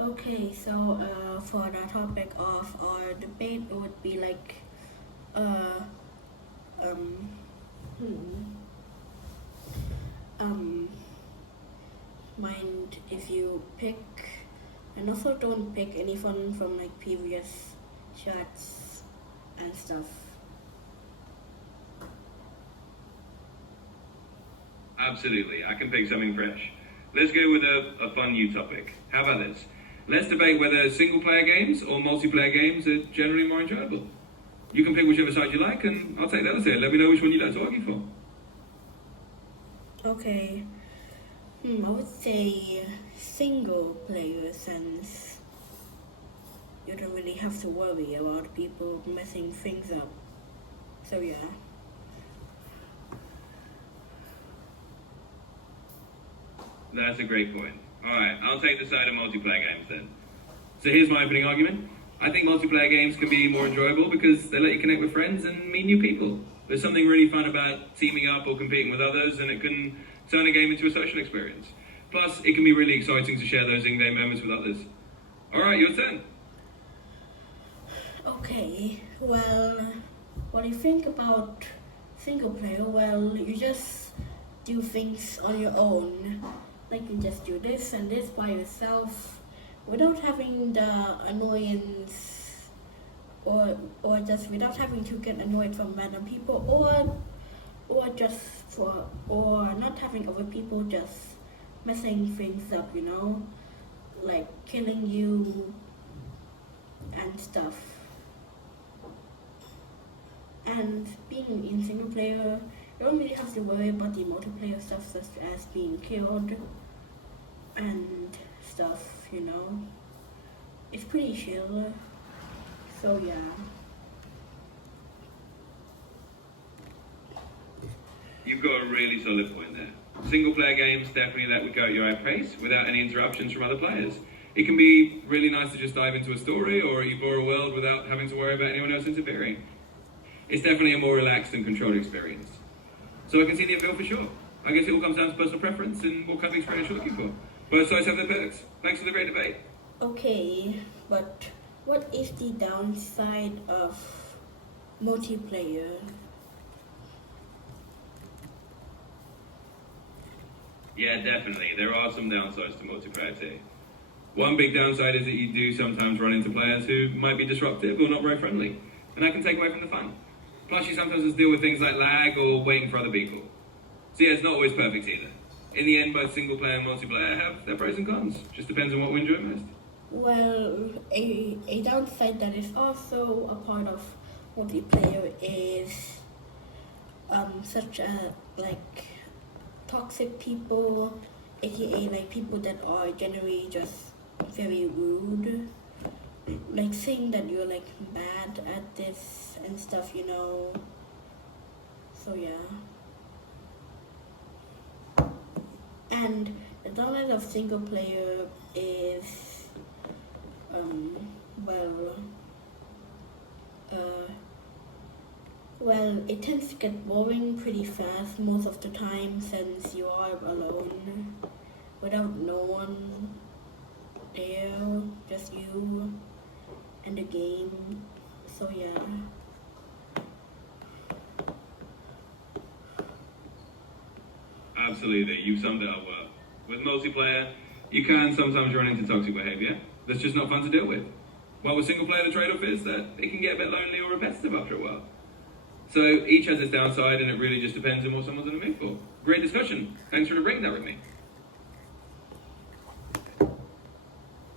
Okay, so for the topic of our debate, it would be like, uh, um, hmm, um, mind if you pick, and also don't pick any fun from like previous chats and stuff. Absolutely, I can pick something fresh. Let's go with a fun new topic. How about this? Let's debate whether single player games or multiplayer games are generally more enjoyable. You can pick whichever side you like, and I'll take the other side. Let me know which one you'd like to argue for. Okay, I would say single player since you don't really have to worry about people messing things up. So yeah. That's a great point. Alright, I'll take the side of multiplayer games then. So here's my opening argument. I think multiplayer games can be more enjoyable because they let you connect with friends and meet new people. There's something really fun about teaming up or competing with others, and it can turn a game into a social experience. Plus, it can be really exciting to share those in-game moments with others. Alright, your turn. Okay, well, what do you think about single player? Well, you just do things on your own. Like you just do this and this by yourself without having the annoyance or just without having to get annoyed from random people or just for or not having other people just messing things up, like killing you and stuff. And being in single player, you don't really have to worry about the multiplayer stuff such as being killed and stuff. It's pretty chill. So yeah. You've got a really solid point there. Single player games definitely let you go at your own pace without any interruptions from other players. It can be really nice to just dive into a story or explore a world without having to worry about anyone else interfering. It's definitely a more relaxed and controlled experience. So I can see the appeal for sure. I guess it all comes down to personal preference and what kind of experience you're looking for. Both sides have their perks. Thanks for the great debate. Okay, but what is the downside of multiplayer? Yeah, definitely. There are some downsides to multiplayer too. One big downside is that you do sometimes run into players who might be disruptive or not very friendly, and that can take away from the fun. Plus, you sometimes have to deal with things like lag or waiting for other people. So yeah, it's not always perfect either. In the end, both single player and multiplayer have their pros and cons. Just depends on what we enjoy most. Well, a downside that is also a part of multiplayer is such as like toxic people, aka like people that are generally just very rude, like saying that you're like bad at this and stuff. So yeah. And the downside of single player is, well, it tends to get boring pretty fast most of the time since you are alone, without no one there, just you and the game. So yeah. Absolutely, you've summed it up well. With multiplayer, you can sometimes run into toxic behavior that's just not fun to deal with. While with single player, the trade-off is that it can get a bit lonely or repetitive after a while. So each has its downside, and it really just depends on what someone's in the mood for. Great discussion. Thanks for bringing that with me.